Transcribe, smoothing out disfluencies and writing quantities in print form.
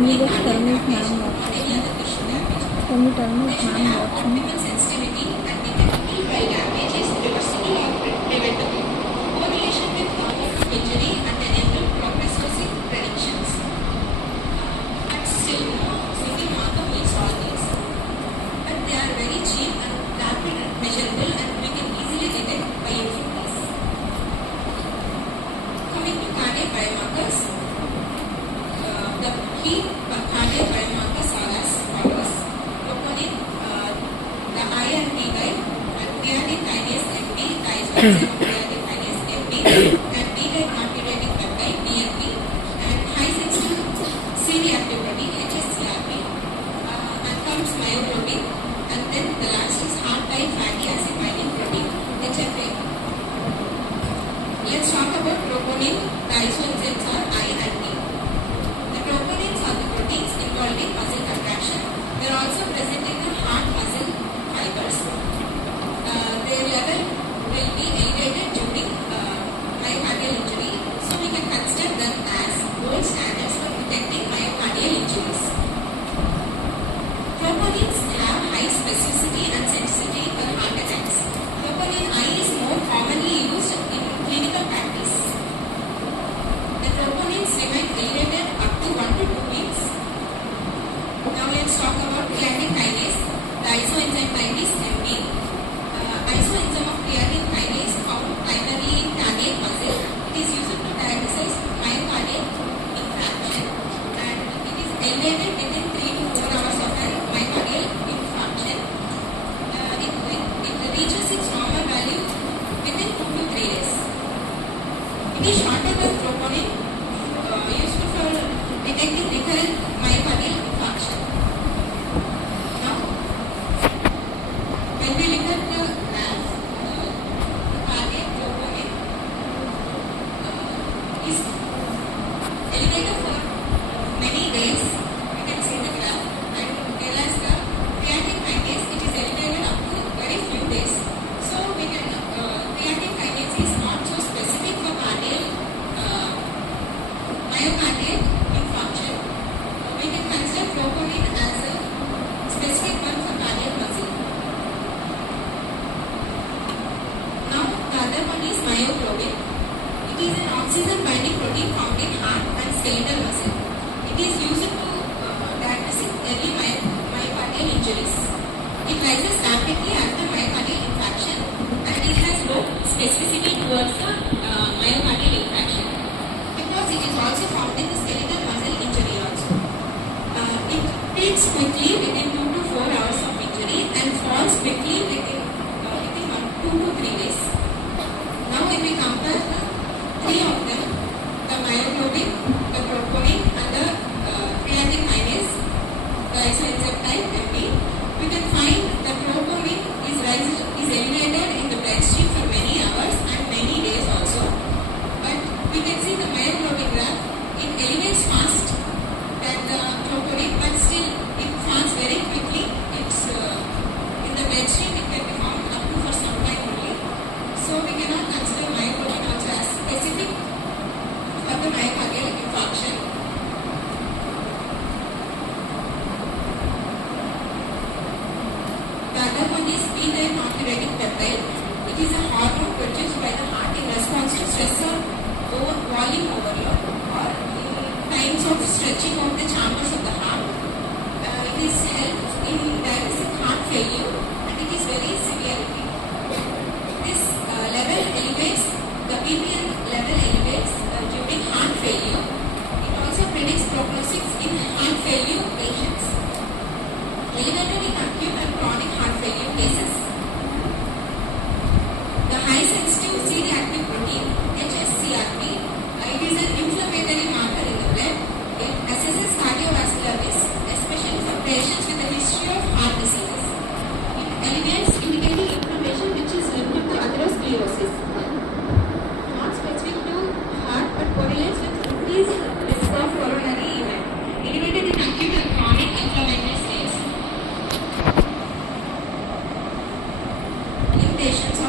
Can you just tell me if ma'am watching? Can you tell me if ma'am watching? Sensitivity and detectable by damage is reversible or preventable. Correlation with hormone injury and enable progressive predictions. But still, no single marker meets all these. But they are very cheap and rapid and measurable, and we can easily detect by using these. Coming to cardiac biomarkers, the key cardiac biomarkers are as follows: troponin, the I and T guide, and creatine kinase MB, the isoenzyme of creatine kinase MB, and T guide non-mutating peptide DNP, and high sensitive C-reactive protein HSCRP, and comes myoglobin, and then the last is hard-type fatty acid binding protein HFA. Let's talk about troponin. The isoenzymes are I and T. The troponins are the proteins involving muscle contraction. They are also present in the heart muscle fibers. Their level will be elevated during myocardial injury, so we can consider them as gold standards for detecting myocardial injuries. Troponins have high specificity and sensitivity for heart attacks. Troponin I is more commonly used in clinical practice. The troponins remain elevated up to 1 to 2 weeks. Now let's talk about creatine kinase, the isoenzyme kinase MB. Isoenzyme of creatine kinase found primarily in cardiac muscle. It is used to diagnose myocardial infarction, and it is elevated within 3 to 4 hours of an myocardial infarction. It reaches its normal value within 2 to 3 days. It is shorter than troponin, useful for detecting recurrent myocardial infarction. Now, when we look at the graph, cardiac troponin is elevated for many days. You can see the graph, and whereas the creatine kinase, it is elevated up to very few days. So we can creatine kinase is not so specific for myocardial infarction. We can consider troponin as a specific one for cardiac muscle. Now the other one is myoglobin. It is an oxygen-binding protein found in heart and skeletal muscle. It is used to diagnose early myocardial injuries. It rises rapidly after myocardial infarction, and it has low specificity towards the myocardial infarction, because it is also found in the skeletal muscle injury also. It peaks quickly within 2 to 4 hours of injury and falls quickly within 2 to 3 days. Now when we compare the three of them, the myoglobin, the troponin, and the creatine kinase, the isoenzyme type MB, we can find the troponin is elevated in the bloodstream for many hours and many days also. But we can see the myoglobin graph, it elevates fast than the troponin, but still it falls very quickly. It's in the bloodstream, it can be found up to for some time only. So we cannot consider myoglobin also as specific for the myocardial infarction. The other one is P-type non-mutating peptide. It is a hormone produced by the heart in response to stress or volume overload, or in times of stretching of the chambers of the heart. It is helped in diagnosing heart failure, and it is very severe. This level elevates, the ppm level elevates during heart failure. It also predicts prognosis in heart failure patients. Elevated in acute and chronic heart failure cases. The high sensitive C-reactive protein HSCRP, it is an inflammatory marker in the blood. It assesses cardiovascular risk, especially for patients with a history of heart diseases. It elevates indicating inflammation which is linked to atherosclerosis. Not specific to heart, but correlates with increased risk of coronary event. Elevated in acute and chronic inflammatory states. Limitations